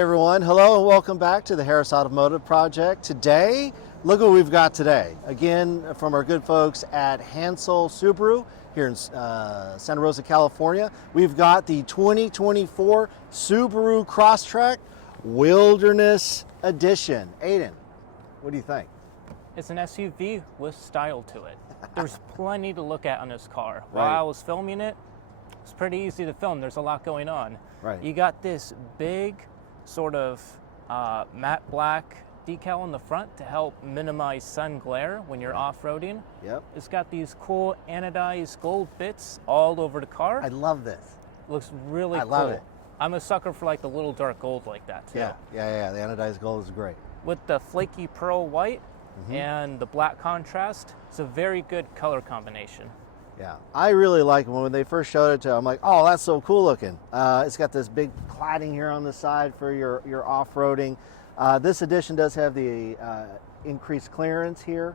everyone. Hello and welcome back to the Harris Automotive Project. Today, look what we've got today. Again, from our good folks at Hansel Subaru here in Santa Rosa, California. We've got the 2024 Subaru Crosstrek Wilderness Edition. Aiden, what do you think? It's an SUV with style to it. There's plenty to look at on this car. Right. While I was filming it, it's pretty easy to film. There's a lot going on. Right. You got this big sort of matte black decal in the front to help minimize sun glare when you're off-roading. Yep. It's got these cool anodized gold bits all over the car. I love this. Looks really cool. I love it. I'm a sucker for like the little dark gold like that too. Yeah. The anodized gold is great. With the flaky pearl white and the black contrast, it's a very good color combination. Yeah, I really like it. When they first showed it to me, I'm like, oh, that's so cool looking. It's got this big cladding here on the side for your off-roading. This edition does have the increased clearance here.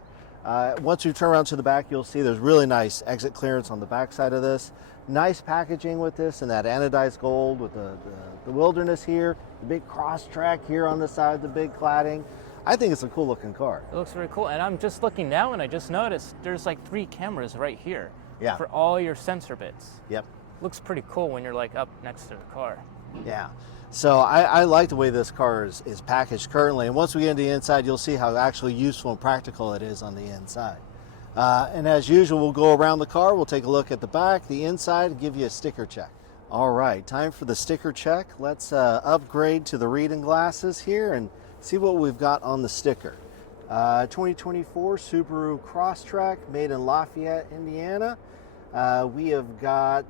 Once you turn around to the back, you'll see there's really nice exit clearance on the back side of this. Nice packaging with this and that anodized gold with the wilderness here, the big Crosstrek here on the side, the big cladding. I think it's a cool looking car. It looks very cool. And I'm just looking now and I just noticed there's like 3 cameras right here. Yeah. For all your sensor bits. Yep. Looks pretty cool when you're like up next to the car. Yeah. So I like the way this car is packaged currently. And once we get into the inside, you'll see how actually useful and practical it is on the inside. And as usual, we'll go around the car. We'll take a look at the back, the inside, and give you a sticker check. All right, time for the sticker check. Let's upgrade to the reading glasses here and see what we've got on the sticker. 2024 Subaru Crosstrek, made in Lafayette, Indiana. We have got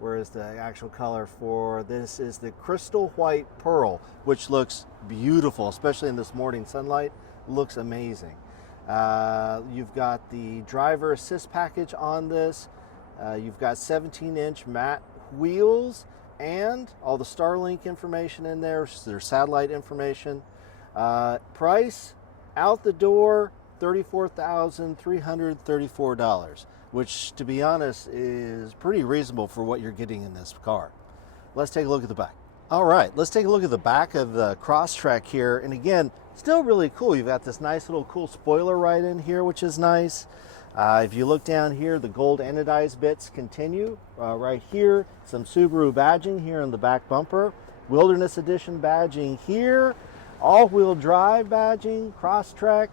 where is the actual color for this? Is the crystal white pearl, which looks beautiful, especially in this morning sunlight. Looks amazing. You've got the driver assist package on this. You've got 17-inch matte wheels and all the Starlink information in there. There's satellite information. Price out the door $34,334, which, to be honest, is pretty reasonable for what you're getting in this car. Let's take a look at the back. All right, let's take a look at the back of the Crosstrek here. And again, still really cool. You've got this nice little cool spoiler right in here, which is nice. If you look down here, the gold anodized bits continue. Right here, some Subaru badging here on the back bumper. Wilderness Edition badging here. All-wheel drive badging, Crosstrek,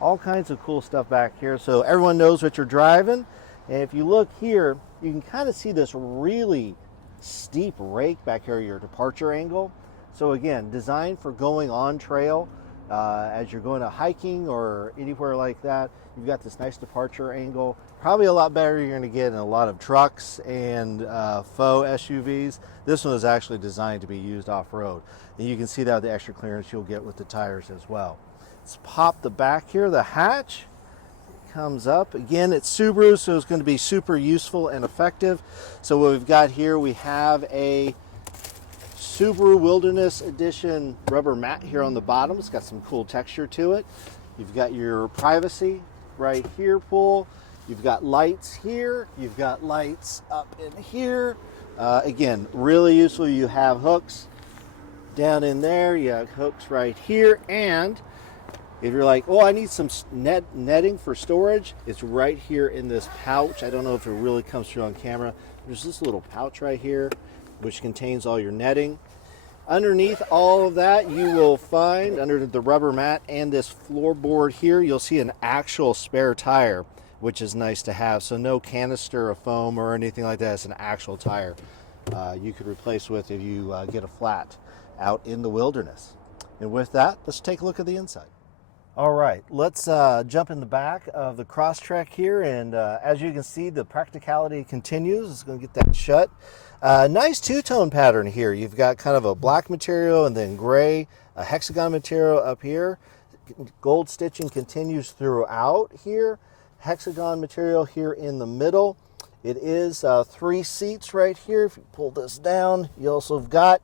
all kinds of cool stuff back here. So everyone knows what you're driving. And if you look here, you can kind of see this really steep rake back here, your departure angle. So again, designed for going on trail. As you're going to hiking or anywhere like that, you've got this nice departure angle. Probably a lot better you're going to get in a lot of trucks and faux SUVs. This one is actually designed to be used off-road. And you can see that with the extra clearance you'll get with the tires as well. Let's pop the back here. The hatch comes up. Again, it's Subaru, so it's going to be super useful and effective. So what we've got here, we have a Subaru Wilderness Edition rubber mat here on the bottom. It's got some cool texture to it. You've got your privacy right here pull. You've got lights here. You've got lights up in here. Again, really useful. You have hooks down in there. You have hooks right here. And if you're like, oh, I need some netting for storage, it's right here in this pouch. I don't know if it really comes through on camera. There's this little pouch right here, which contains all your netting. Underneath all of that, you will find, under the rubber mat and this floorboard here, you'll see an actual spare tire, which is nice to have. So no canister of foam or anything like that. It's an actual tire you could replace with if you get a flat out in the wilderness. And with that, let's take a look at the inside. All right, let's jump in the back of the Crosstrek here, and as you can see, the practicality continues. It's going to get that shut. Nice two-tone pattern here. You've got kind of a black material and then gray, a hexagon material up here. Gold stitching continues throughout here. Hexagon material here in the middle. It is 3 seats right here. If you pull this down, you also have got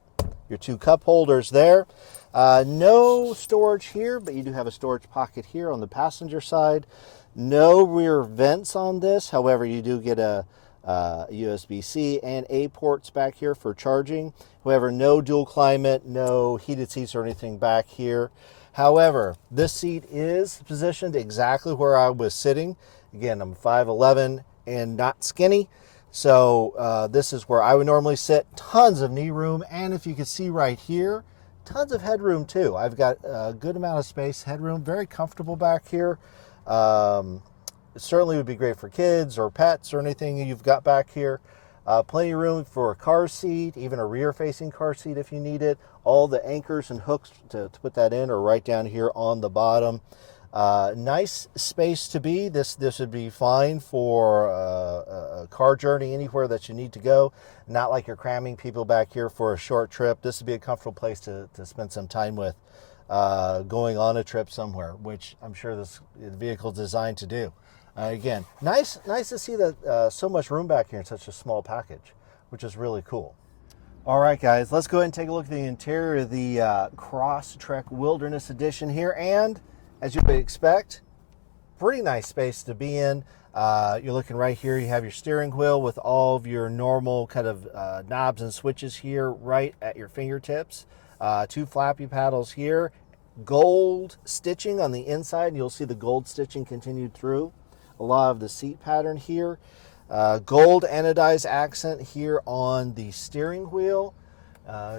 your 2 cup holders there. No storage here, but you do have a storage pocket here on the passenger side. No rear vents on this. However, you do get a USB-C and A ports back here for charging. However, no dual climate, no heated seats or anything back here. However, this seat is positioned exactly where I was sitting. Again, I'm 5'11" and not skinny. So this is where I would normally sit. Tons of knee room, and if you can see right here, tons of headroom too. I've got a good amount of space, headroom, very comfortable back here. It certainly would be great for kids or pets or anything you've got back here. Plenty of room for a car seat, even a rear-facing car seat if you need it. All the anchors and hooks to put that in are right down here on the bottom. Nice space to be. This would be fine for a car journey anywhere that you need to go. Not like you're cramming people back here for a short trip. This would be a comfortable place to spend some time with going on a trip somewhere, which I'm sure this vehicle is designed to do. Again, nice to see that so much room back here in such a small package, which is really cool. All right, guys, let's go ahead and take a look at the interior of the Crosstrek Wilderness Edition here. And as you would expect, pretty nice space to be in. You're looking right here. You have your steering wheel with all of your normal kind of knobs and switches here right at your fingertips. 2 flappy paddles here. Gold stitching on the inside. You'll see the gold stitching continued through a lot of the seat pattern here. Gold anodized accent here on the steering wheel.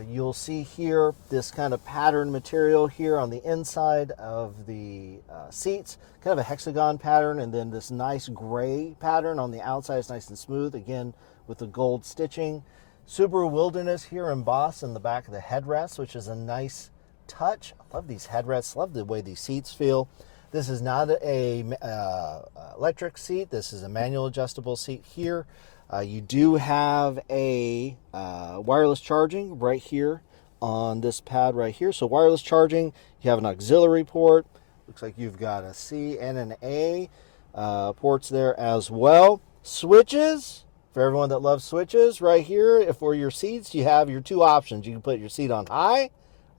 You'll see here this kind of pattern material here on the inside of the seats, kind of a hexagon pattern, and then this nice gray pattern on the outside is nice and smooth, again with the gold stitching. Subaru Wilderness here embossed in the back of the headrest, which is a nice touch. I love these headrests, love the way these seats feel. This is not a electric seat. This is a manual adjustable seat here. You do have a wireless charging right here on this pad right here. So wireless charging, you have an auxiliary port. Looks like you've got a C and an A ports there as well. Switches, for everyone that loves switches, right here for your seats, you have your 2 options. You can put your seat on high,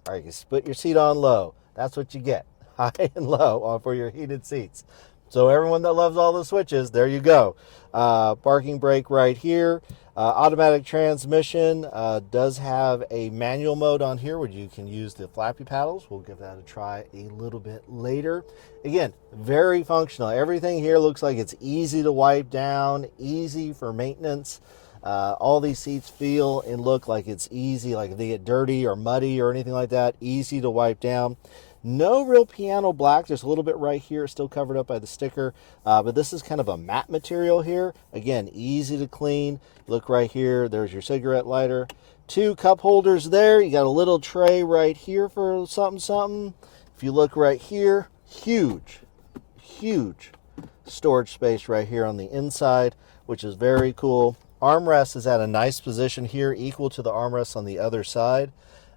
or you can put your seat on low. That's what you get, high and low for your heated seats. So everyone that loves all the switches, there you go. Parking brake right here. Automatic transmission does have a manual mode on here where you can use the flappy paddles. We'll give that a try a little bit later. Again, very functional. Everything here looks like it's easy to wipe down, easy for maintenance. All these seats feel and look like it's easy, like if they get dirty or muddy or anything like that, easy to wipe down. No real piano black. There's a little bit right here, still covered up by the sticker, but this is kind of a matte material here. Again, easy to clean. Look right here, there's your cigarette lighter. 2 cup holders there. You got a little tray right here for something. If you look right here, huge storage space right here on the inside, which is very cool. Armrest is at a nice position here, equal to the armrest on the other side.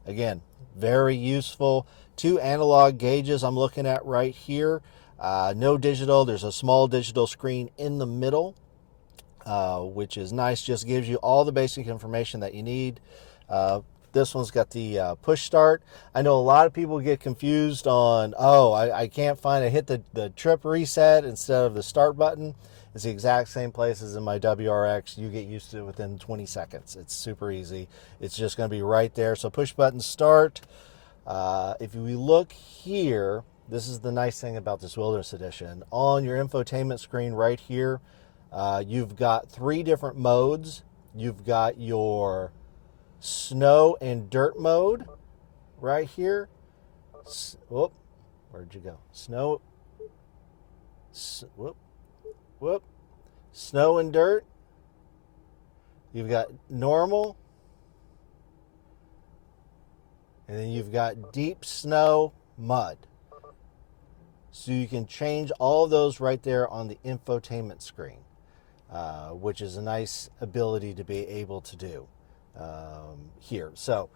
Again, very useful. 2 analog gauges I'm looking at right here. No digital. There's a small digital screen in the middle, which is nice. Just gives you all the basic information that you need. This one's got the push start. I know a lot of people get confused on, I can't find, I hit the trip reset instead of the start button. It's the exact same place as in my WRX. You get used to it within 20 seconds. It's super easy. It's just going to be right there. So push button start. If we look here, this is the nice thing about this Wilderness Edition. On your infotainment screen right here, you've got 3 different modes. You've got your snow and dirt mode right here. Whoop, where'd you go? Snow and dirt. You've got normal. And then you've got deep snow, mud. So you can change all of those right there on the infotainment screen, which is a nice ability to be able to do here. So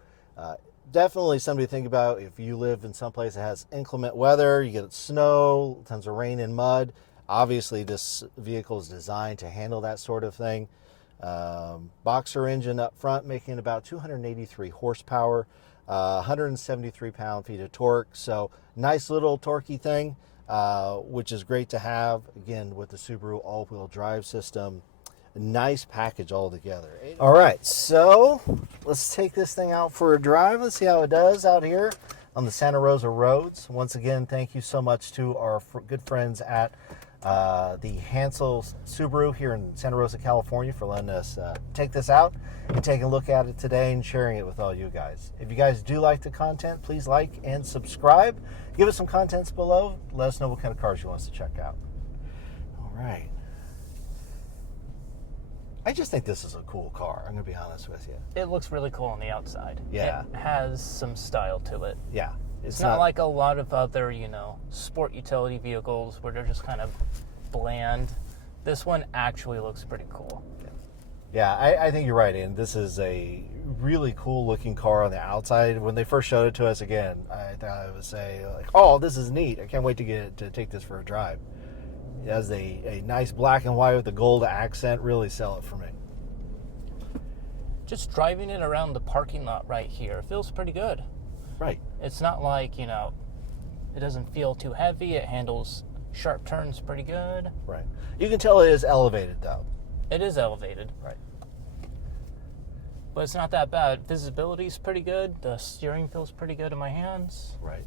definitely something to think about if you live in some place that has inclement weather, you get snow, tons of rain and mud. Obviously, this vehicle is designed to handle that sort of thing. Boxer engine up front, making about 283 horsepower. 173 pound-feet of torque, so nice little torquey thing, which is great to have, again, with the Subaru all-wheel drive system. nice package altogether. All right, so let's take this thing out for a drive. Let's see how it does out here on the Santa Rosa roads. Once again, thank you so much to our good friends at the Hansel Subaru here in Santa Rosa, California, for letting us take this out and taking a look at it today and sharing it with all you guys. If you guys do like the content, please like and subscribe. Give us some contents below. Let us know what kind of cars you want us to check out. All right. I just think this is a cool car. I'm going to be honest with you. It looks really cool on the outside. Yeah. It has some style to it. Yeah. It's not like a lot of other, sport utility vehicles where they're just kind of bland. This one actually looks pretty cool. Yeah, I think you're right, and this is a really cool looking car on the outside. When they first showed it to us again, I thought I would say, like, oh, this is neat. I can't wait to take this for a drive. It has a nice black and white with a gold accent. Really sell it for me. Just driving it around the parking lot right here feels pretty good. Right. It's not like, it doesn't feel too heavy. It handles sharp turns pretty good. Right. You can tell it is elevated, though. It is elevated. Right. But it's not that bad. Visibility's pretty good. The steering feels pretty good in my hands. Right.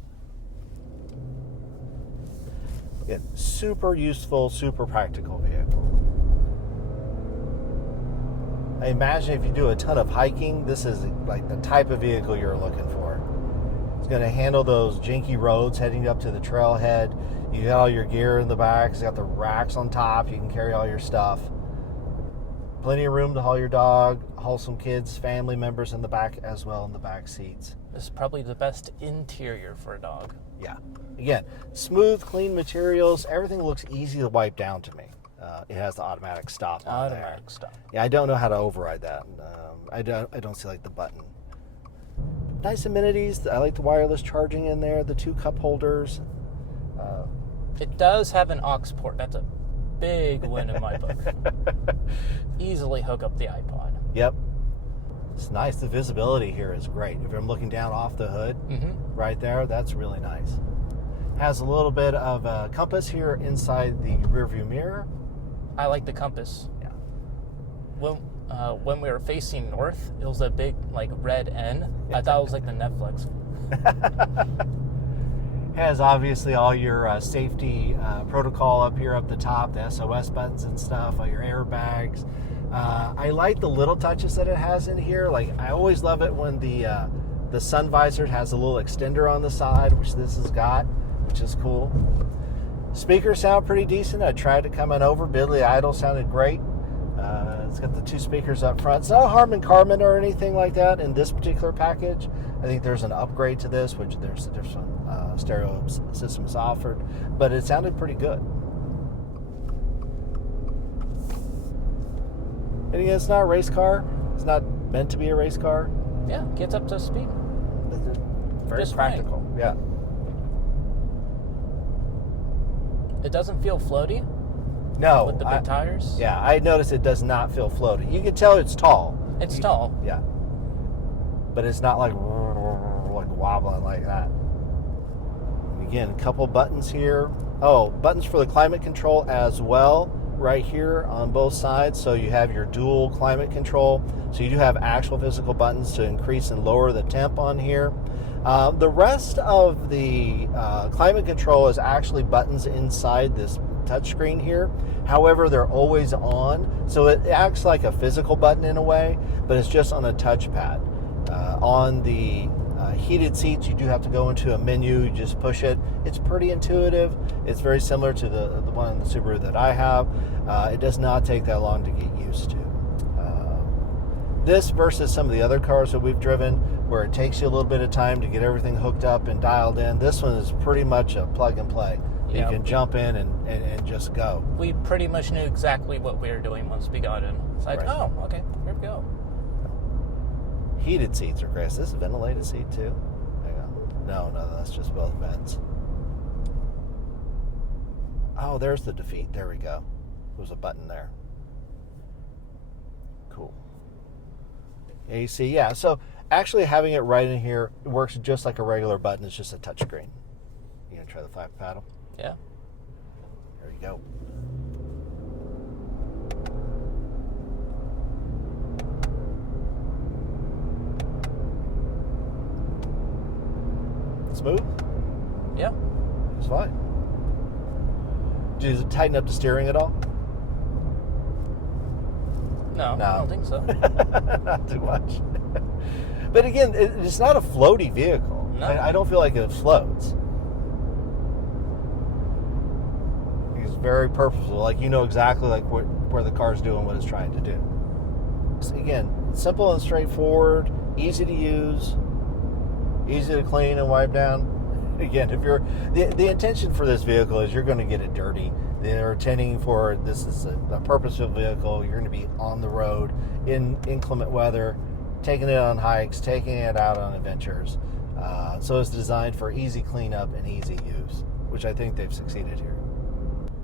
Yeah, super useful, super practical vehicle. I imagine if you do a ton of hiking, this is like the type of vehicle you're looking for. It's going to handle those janky roads heading up to the trailhead. You got all your gear in the back. It's got the racks on top. You can carry all your stuff. Plenty of room to haul your dog, haul some kids, family members in the back as well in the back seats. This is probably the best interior for a dog. Yeah. Again, smooth, clean materials. Everything looks easy to wipe down to me. It has the automatic stop on there. Automatic stop. Yeah, I don't know how to override that. I don't see like the button. Nice amenities. I like the wireless charging in there. The 2 cup holders. It does have an aux port. That's a big win in my book. Easily hook up the iPod. Yep. It's nice. The visibility here is great. If I'm looking down off the hood, right there, that's really nice. Has a little bit of a compass here inside the rearview mirror. I like the compass. Yeah. When we were facing north, it was a big red N. I thought it was like the Netflix. Has obviously all your safety protocol up here up the top, the SOS buttons and stuff, all your airbags. I like the little touches that it has in here. Like, I always love it when the sun visor has a little extender on the side, which this has got, which is cool. Speakers sound pretty decent. I tried to come on over. Billy Idol sounded great. It's got the 2 speakers up front. It's not a Harman Kardon or anything like that in this particular package. I think there's an upgrade to this, which there's a different stereo systems offered, but it sounded pretty good. And again, it's not a race car. It's not meant to be a race car. Yeah, gets up to speed. Very Just practical. fine. Yeah. It doesn't feel floaty. No. With the big tires. Yeah, I noticed it does not feel floaty. You can tell it's tall. It's tall. Yeah. But it's not like wobbling like that. Again, a couple buttons here. Oh, buttons for the climate control as well, right here on both sides. So you have your dual climate control. So you do have actual physical buttons to increase and lower the temp on here. The rest of the climate control is actually buttons inside this touchscreen here. However, they're always on, so it acts like a physical button in a way, but it's just on a touchpad. On the heated seats, you do have to go into a menu. You just push it. It's pretty intuitive. It's very similar to the one in the Subaru that I have. It does not take that long to get used to. This versus some of the other cars that we've driven, where it takes you a little bit of time to get everything hooked up and dialed in. This one is pretty much a plug and play. You can jump in and just go. We pretty much knew exactly what we were doing once we got in. It's like, oh, okay, here we go. Heated seats are great. Is this a ventilated seat too? Hang on. No, that's just both vents. Oh, there's the defeat. There we go. There's a button there. Cool. AC, yeah. So actually having it right in here, it works just like a regular button. It's just a touch screen. You gonna try the 5 paddle? Yeah. There you go. smooth? Yeah. It's fine. Did you tighten up the steering at all? No, I don't think so. Not too much. But again, it's not a floaty vehicle. No. I don't feel like it floats. It's very purposeful. Like, you know exactly like where the car's doing what it's trying to do. So again, simple and straightforward, easy to use, easy to clean and wipe down. Again, if you're the intention for this vehicle is you're going to get it dirty. They're intending for this is a purposeful vehicle. You're going to be on the road in inclement weather, taking it on hikes, taking it out on adventures. So it's designed for easy cleanup and easy use, which I think they've succeeded here.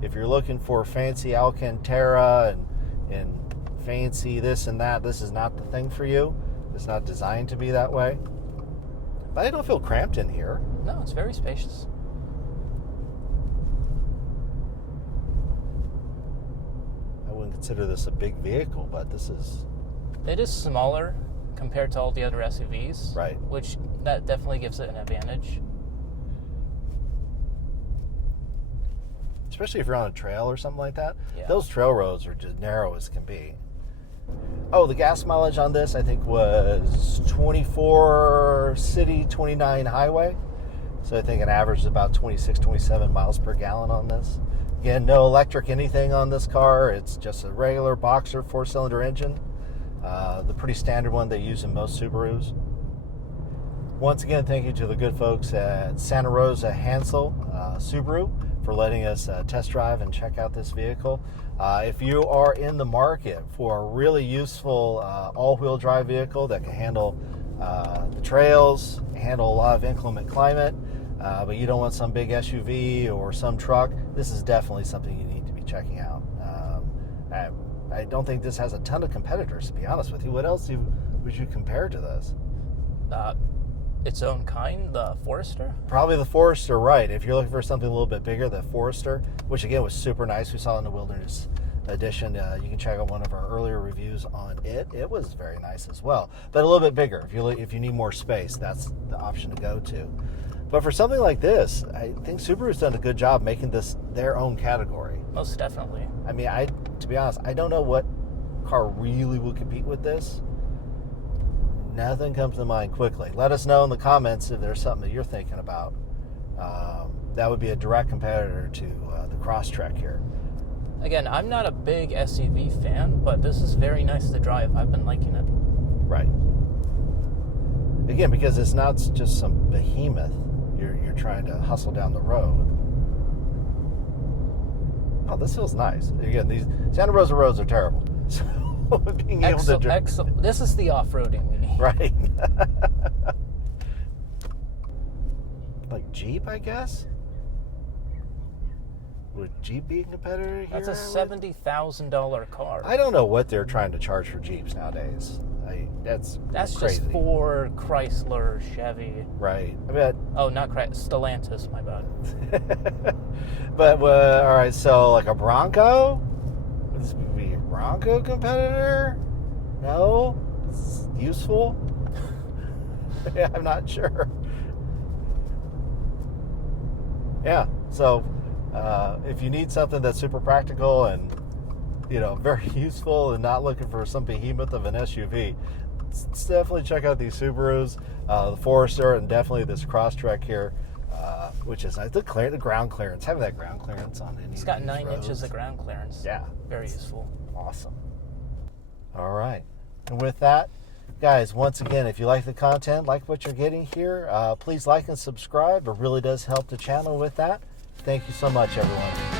If you're looking for fancy Alcantara and fancy this and that, this is not the thing for you. It's not designed to be that way. But I don't feel cramped in here. No, it's very spacious. I wouldn't consider this a big vehicle, but this is... It is smaller compared to all the other SUVs. Right. Which, that definitely gives it an advantage. Especially if you're on a trail or something like that. Yeah. Those trail roads are just narrow as can be. Oh, the gas mileage on this, I think, was 24 city, 29 highway. So I think an average is about 26, 27 miles per gallon on this. Again, no electric anything on this car. It's just a regular boxer 4-cylinder engine. The pretty standard one they use in most Subarus. Once again, thank you to the good folks at Santa Rosa Hansel Subaru for letting us test drive and check out this vehicle. If you are in the market for a really useful all-wheel drive vehicle that can handle the trails, handle a lot of inclement climate, but you don't want some big SUV or some truck, this is definitely something you need to be checking out. I don't think this has a ton of competitors, to be honest with you. What else would you compare to this? Its own kind, the Forester? Probably the Forester, right. If you're looking for something a little bit bigger, the Forester, which again was super nice. We saw it in the Wilderness Edition. You can check out one of our earlier reviews on it. It was very nice as well, but a little bit bigger. If you need more space, that's the option to go to. But for something like this, I think Subaru's done a good job making this their own category. Most definitely. I mean, to be honest, I don't know what car really will compete with this. Nothing comes to mind quickly. Let us know in the comments if there's something that you're thinking about. That would be a direct competitor to the Crosstrek here. Again, I'm not a big SUV fan, but this is very nice to drive. I've been liking it. Right. Again, because it's not just some behemoth you're trying to hustle down the road. Oh, this feels nice. Again, these Santa Rosa roads are terrible. So being able to drive. This is the off-roading we need. Right. Like Jeep, I guess? Would Jeep be a competitor here? That's a $70,000 car. I don't know what they're trying to charge for Jeeps nowadays. That's crazy. Just for Chrysler, Chevy. Right. I bet. Oh, not Chrysler, Stellantis, my bad. But, all right, so like a Bronco? Would this be a Bronco competitor? No? It's useful? Yeah, I'm not sure. Yeah, so if you need something that's super practical and very useful and not looking for some behemoth of an SUV, definitely check out these Subarus, the Forester, and definitely this Crosstrek here, which is nice. The ground clearance, having that ground clearance on any. It's got of these 9 roads. inches of ground clearance. Yeah, very useful. Awesome. All right, and with that, guys, once again, if you like the content, like what you're getting here, please like and subscribe. It really does help the channel with that. Thank you so much, everyone.